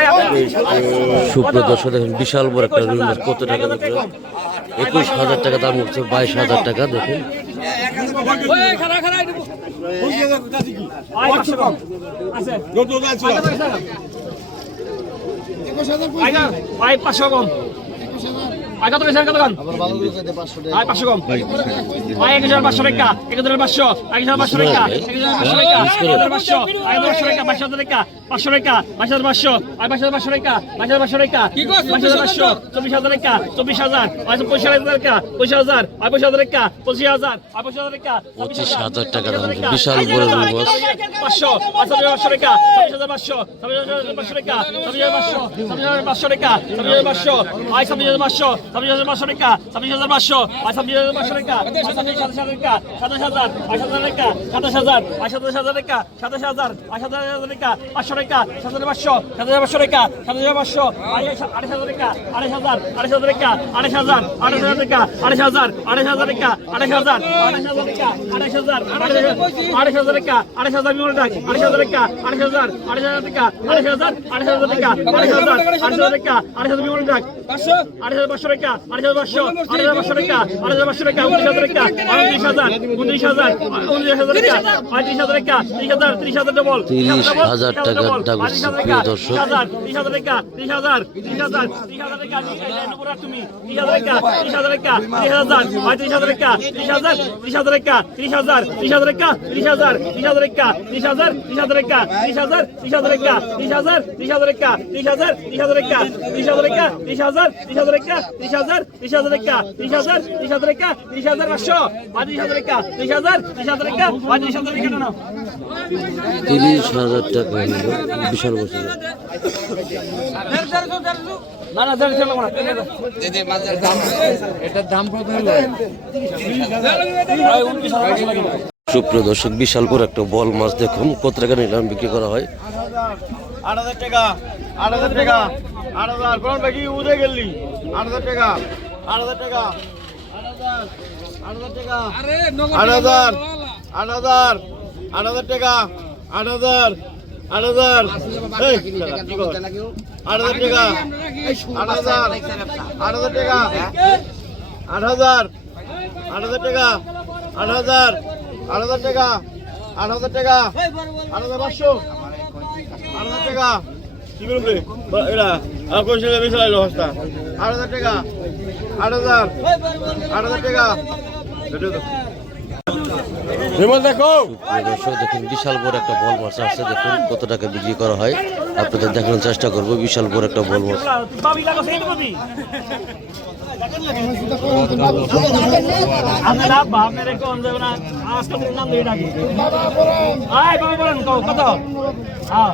আপনি দেখেন বিশাল বড় একটা রুই মাছ কত টাকা বিক্রি একুশ হাজার টাকা দাম হচ্ছে বাইশ হাজার টাকা দেখেন। পাঁচশো কম। আয় পাঁচশো আয় কত গেছেন কত গান আয় পাঁচশো কম আয় এক হাজার পাঁচশো টাকা এক হাজার পাঁচশো এক হাজার পাঁচশো টাকা এক হাজার পাঁচশো টাকা এক হাজার পাঁচশো হাজার পাঁচশো টাকা বাইশ হাজার টাকা পাঁচশো টাকা বাইশ হাজার পাঁচশো আয় বাইশ হাজার পাঁচশো টাকা বাইশ হাজার পাঁচশো টাকা বাইশ হাজার পাঁচশো চব্বিশ হাজার টাকা চব্বিশ হাজার আয় পঁচিশ হাজার টাকা পঁচিশ হাজার আয় পঁচিশ হাজার টাকা পঁচিশ হাজার আয় পঁচিশ হাজার টাকা পঁচিশ হাজার টাকা বিশাল বড় পাঁচশো পাঁচ হাজার পাঁচশো টাকা ছাব্বিশ হাজার পাঁচশো ছাব্বিশ হাজার পাঁচশো টাকা ছাব্বিশ হাজার পাঁচশো ছাব্বিশ হাজার পাঁচশো টাকা ছাব্বিশ হাজার পাঁচশো আয় ছাব্বিশ হাজার পাঁচশো ছাব্বিশ হাজার পাঁচশো টাকা ছাব্বিশ হাজার পাঁচশো আয় ছাব্বিশ হাজার পাঁচশো টাকা সাতাশ হাজার সাতাশ হাজার আয় সাতাশ টাকা সাতাশ হাজার আয় সাতাশ হাজার টাকা সাতাশ হাজার আয় সাতাশ হাজার টাকা পাঁচশো টাকা সাত হাজার পাঁচশো সাত হাজার পাঁচশো টাকা সাত হাজার পাঁচশো আড়াইশ হাজার টাকা আড়াইশ হাজার আড়াইশ হাজার টাকা আড়াইশ হাজার আড়াইশ হাজার টাকা আড়াইশ হাজার আড়াইশ হাজার টাকা আড়াইশ হাজার আড়াইশ হাজার টাকা আড়াইশ হাজার আড়াইশ হাজার টাকা আড়াইশ হাজার বিমল টাকা আড়াইশ হাজার টাকা আড়াইশ হাজার আড়াইশ হাজার টাকা আড়াইশ হাজার আড়াইশ হাজার টাকা আড়াইশ হাজার আড়াইশ হাজার টাকা আড়াইশ হাজার হাজার পাঁচশো আড়াইশ হাজার পাঁচশো আড়াইশ হাজার পাঁচশো টাকা আড়াইশ হাজার পাঁচশো টাকা উনত্রিশ হাজার টাকা উনত্রিশ হাজার উনত্রিশ হাজার উনত্রিশ হাজার টাকা পঁয়ত্রিশ হাজার টাকা ত্রিশ হাজার ত্রিশ হাজার ডবল তিরিশ হাজার টাকা দাম প্রিয় দর্শক। ত্রিশ হাজার ত্রিশ হাজার টাকা ত্রিশ হাজার ত্রিশ হাজার ত্রিশ হাজার টাকা তুমি ত্রিশ হাজার টাকা ত্রিশ হাজার টাকা ত্রিশ হাজার পঁয়ত্রিশ হাজার টাকা ত্রিশ হাজার ত্রিশ হাজার টাকা ত্রিশ হাজার ত্রিশ হাজার টাকা ত্রিশ হাজার ত্রিশ হাজার টাকা ত্রিশ হাজার ত্রিশ হাজার টাকা ত্রিশ হাজার ত্রিশ হাজার টাকা ত্রিশ হাজার ত্রিশ হাজার টাকা ত্রিশ হাজার ত্রিশ হাজার টাকা ত্রিশ হাজার টাকা ত্রিশ হাজার ত্রিশ হাজার টাকা ত্রিশ হাজার ত্রিশ হাজার টাকা তিরিশ হাজার তিরিশ হাজার হাজার তিরিশ হাজার হাজার পাঁচশো পঁয়ত্রিশ হাজার হাজার তিরিশ হাজার হাজার বিশাল পর সুপ্রিয় দর্শক বিশালপুর একটা বল মাছ দেখুন পত্রিকা নিলাম বিক্রি করা হয়। আট হাজার টাকা আট হাজার টাকা আট হাজার কোন বাকি উদে গেলি আট হাজার টাকা আট হাজার টাকা আট হাজার টাকা আট হাজার আট হাজার আট হাজার টাকা আট হাজার আট হাজার কি? আট হাজার টাকা আট হাজার আট হাজার টাকা আট হাজার আট হাজার টাকা আট হাজার আট হাজার টাকা আট হাজার টাকা আট হাজার পাঁচশো আট হাজার টাকা। কি করুন এরা আর কোন ছেলে বেশি লাগল হস্তা? আট হাজার টাকা। আট হাজার। আট হাজার টাকা। দর্শক দেখুন বিশাল বড় একটা বল মাছ আছে দেখুন কত টাকা বিক্রি করা হয় আপনাদের দেখানোর চেষ্টা করব বিশাল বড় একটা বল মাছ হ্যাঁ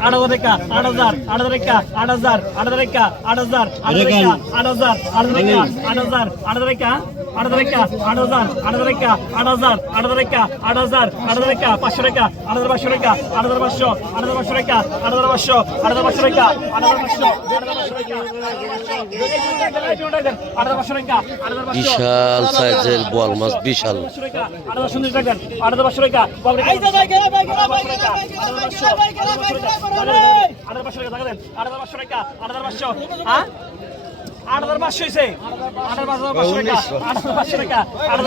আট হাজার আট হাজার আট হাজার টাকা আট হাজার আট হাজার আট হাজার আট হাজার আট হাজার আট হাজার আট হাজার আট হাজার টাকা আট হাজার আট হাজার আট হাজার টাকা আট হাজার আট হাজার টাকা আট হাজার আট হাজার টাকা পাঁচশো টাকা আট হাজার পাঁচশো টাকা আট হাজার পাঁচশো আট হাজার পাঁচশো টাকা আট হাজার পাঁচশো আট হাজার পাঁচশো টাকা আট হাজার পাঁচশো বিশাল সাইজের বল মাছ বিশাল আট হাজার পাঁচশো টাকা আট হাজার পাঁচশো টাকা আট হাজার পাঁচশো আট হাজার পাঁচশো টাকা আট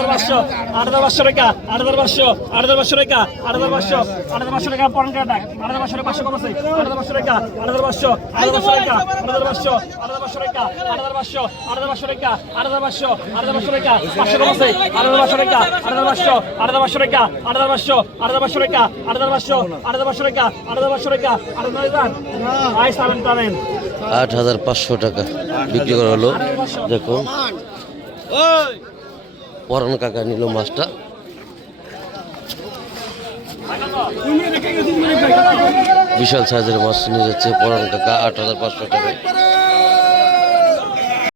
হাজার পাঁচশো টাকা আট হাজার পাঁচশো হ্যাঁ আট হাজার পাঁচশো হয়েছে আট হাজার পাঁচশো টাকা আট হাজার পাঁচশো টাকা আট হাজার পাঁচশো আট হাজার পাঁচশো টাকা আট হাজার পাঁচশো আট হাজার পাঁচশো টাকা আট হাজার পাঁচশো আট হাজার পাঁচশো টাকা পরেন কাটা আট হাজার পাঁচশো টাকা পাঁচশো কম আছে আট হাজার পাঁচশো টাকা আট হাজার পাঁচশো আট হাজার পাঁচশো টাকা আট হাজার পাঁচশো আট হাজার পাঁচশো টাকা আট হাজার পাঁচশো আট হাজার পাঁচশো টাকা আট হাজার পাঁচশো আট হাজার পাঁচশো টাকা পাঁচশো কম আছে আট হাজার পাঁচশো টাকা আট হাজার পাঁচশো আট হাজার পাঁচশো টাকা আট হাজার পাঁচশো আট হাজার পাঁচশো টাকা আট হাজার পাঁচশো আট হাজার পাঁচশো টাকা আট হাজার পাঁচশো টাকা আট হাজার হাজার আয় সাবেন আট হাজার পাঁচশো টাকা বিক্রি করা হলো। দেখুন। পরান কাকা নিল মাছটা। বিশাল সাইজের মাছ নিয়ে যাচ্ছে পরান কাকা আট হাজার পাঁচশো টাকায়।